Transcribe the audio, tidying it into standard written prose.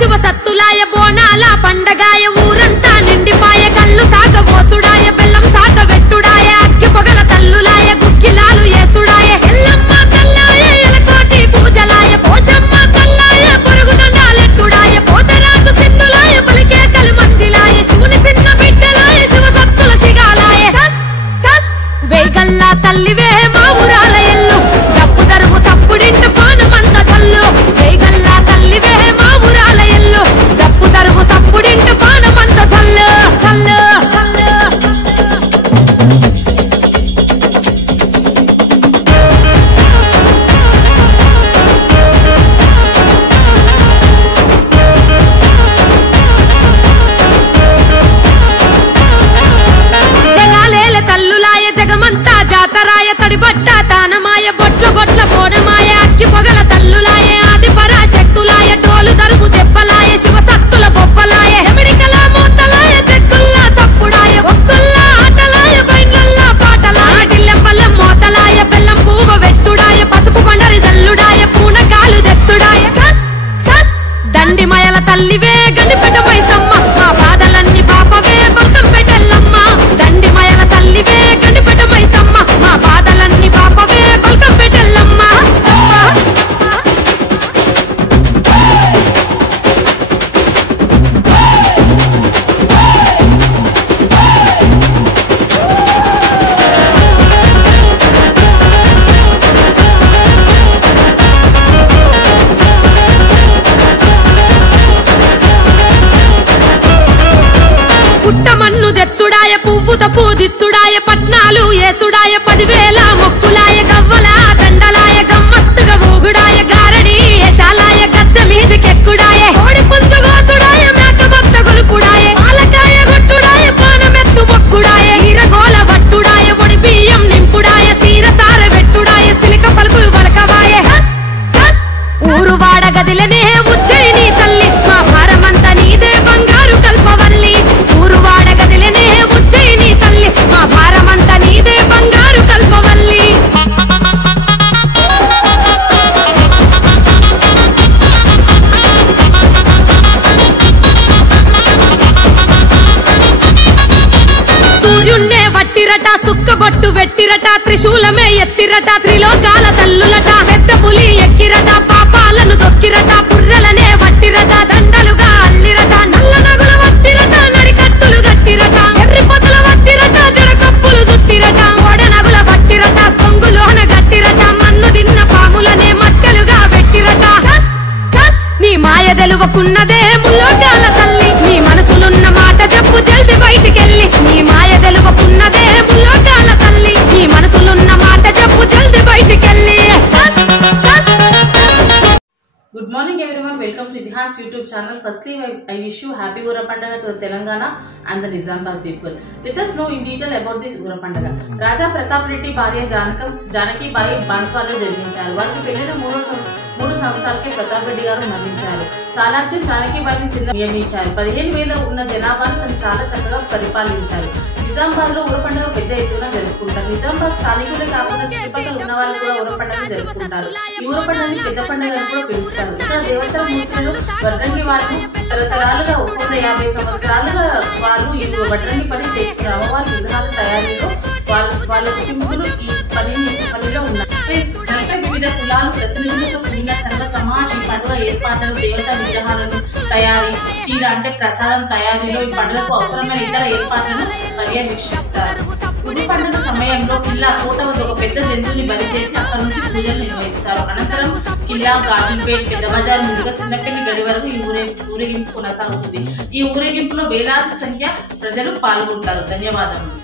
శివ సత్తులాయ బోనాల పండగాయ ఊరంతా నిండిపాయ కళ్ళు సాగ ఓసుడాయ బెల్లం సాగ వెట్టుడాయ అగ్గి పొగల తల్లులాయ గుక్కిలాలు ఏసుడాయ ఎల్లమ్మ తల్లాయ ఎలకోటి పూజలాయ పోషమ్మ తల్లాయ పొరుగు దండాలెట్టుడాయ పోతరాజు సిన్నులాయ పలికే కలిమందిలాయ శివుని చిన్న బిడ్డలాయ శివ సత్తుల శిగాలాయ వేగల్లా తల్లివే మా ఊరాల ఎల్లు డప్పు దరువు సప్పుడింట పానమంత చల్లు వేగల్లా తల్లివే మా ఊరాల ఎల్లు డప్పు దరువు సప్పుడింట పానమంత చల్లు చల్లు చల్లు జగాలేల తల్లులాయ జగమంతా జాతరాయ తడిబట్ట తానమాయ బొట్ల బొట్ల పోనమాయ అగ్గి పొగల తల్లులాయ ఆది పరాశక్తులాయ డోలు దరువు దెబ్బలాయ శివ సత్తుల బొబ్బలాయ ఎమిడికల మూతలాయ చెక్కుల్లా సప్పుడాయ ఒక్కుల్లా ఆటలాయ బైన్లల్లా పాటలాయ ఢిల్లెంపల్లెం మోతలాయ బెల్లం పూవ వెట్టుడాయ పసుపు పండరి జల్లుడాయ పూనకాలు తెచ్చుడాయ చన్ చన్ దండిమయల తల్లివే గండిపెట్ట మైసమ్మ మా బాధలన్నీ పాపవే బల్కం పెట్టెల్లమ్మ దండిమయల తల్లివే గండిపెట్ట మైసమ్మ మా బాధలన్నీ పాపవే బల్కం పెట్టెల్లమ్మ పుట్టమన్ను తెచ్చుడాయ పువ్వుత పూదిచ్చుడాయ పట్నాలు ఏసుడాయ 10,000 మొక్కులాయ గవ్వల దండలాయ గమ్మత్తుగా ఊగుడాయ గారడి ఏషాలాయ గద్దె మీదికెక్కుడాయ కోడి పుంజగోసుడాయ మేకబత్త గొలుపుడాయ పాలకాయ గొట్టుడాయ పానమెత్తు మొక్కుడాయ ఈరగోల వట్టుడాయ ఒడి బియ్యం నింపుడాయ సీరసార వెట్టుడాయ సిలిక పలుకులు వలకవాయ ఊరు వాడ గదిలనే ఉజ్జయిని తల్లి మా భారమంతా నీదే బంగారు కల్పవల్లి ఊరు వాడ గదిలనే ఉజ్జయిని తల్లి మా భారమంతా నీదే బంగారు కల్పవల్లి సూర్యున్నే వట్టిరట సుక్కబొట్టు వెట్టిరట త్రిశూలమే ఎత్తిరట త్రిలోకాల తల్లులట పెద్ద పులి ఎక్కిరట పాపాలను దొక్కిరట పుర్రలనే వట్టిరట దండలుగా అల్లిరట నల్ల నగుల వట్టిరట నడికట్టులు గట్టిరట ఎర్రి పొదల వట్టిరట జడకప్పులు చుట్టిరట ఓడ నగుల వట్టిరట కొంగులోన గట్టిరట మన్ను దిన్న పాములనే మట్టెలుగా వెట్టిరట నీ మాయ తెలువకున్నదే ముల్లోకాల తల్లి నీ మనసులున్న మాట చెప్పు జల్ది బయటికెళ్ళి నీ మాయ తెలువకున్నదే ముల్లోకాల తల్లి నీ మనసులున్న మాట చెప్పు జల్ది బయటికెళ్ళి Good morning everyone, welcome to Idihas YouTube channel. Firstly, I wish you happy Ura Pandaga to the Telangana and the Nizambad people. Let us know in detail about this Ura Pandaga. Raja Pratap Reddy Bharya Janaki Bai Banswalo జరిగించారు. వారికి పెళ్లిన 3 సంవత్సరాలకే ప్రతాప్ రెడ్డి గారు మరణించారు. సాలార్జన్ జానకి బాయిని నియమించారు. 15,000 ఉన్న జనాభాను తను చాలా చక్కగా పరిపాలించారు. నిజామాబాద్ లో ఊర పండుగ పెద్ద ఎత్తున జరుపుకుంటారు. నిజామాబాద్ స్థానికులే కాకుండా చుట్టుపక్కల ఉన్న వాళ్ళు కూడా ఊర పండుగ జరుపుకుంటారు. ఈ ఊర పండుగని పెద్ద పండుగ కూడా పిలుస్తారు. ఇక్కడ దేవతల మూర్తులు వడ్రంగి వాళ్ళు తరతరాలుగా 150 సంవత్సరాలుగా వాళ్ళు ఈ వడ్రంగి పని చేస్తున్నారు. అమ్మవారి విగ్రహాల తయారీలో వాళ్ళ కుటుంబీకులు ఈ పనిలో ఉన్నారు. వివిధ కులాలు ప్రతినిధులతో కూడిన సర్వ సమాజ్ ఈ పండుగ ఏర్పాట్లు దేవత విగ్రహాలను తయారీ చీర అంటే ప్రసాదం తయారీలో ఈ పండుగకు అవసరమైన ఇతర ఏర్పాట్లను పర్యవేక్షిస్తారు. గుడి పండుగ సమయంలో కిల్లా కోట వద్ద ఒక పెద్ద జంతువుని బలి చేసి అక్కడి నుంచి పూజలు నిర్వహిస్తారు. అనంతరం కిల్లా గాజుపేట్ పెద్ద బజార్ ముందుగా చిన్నపల్లి గడి వరకు ఈ ఊరేగింపు కొనసాగుతుంది. ఈ ఊరేగింపులో వేలాది సంఖ్య ప్రజలు పాల్గొంటారు. ధన్యవాదములు.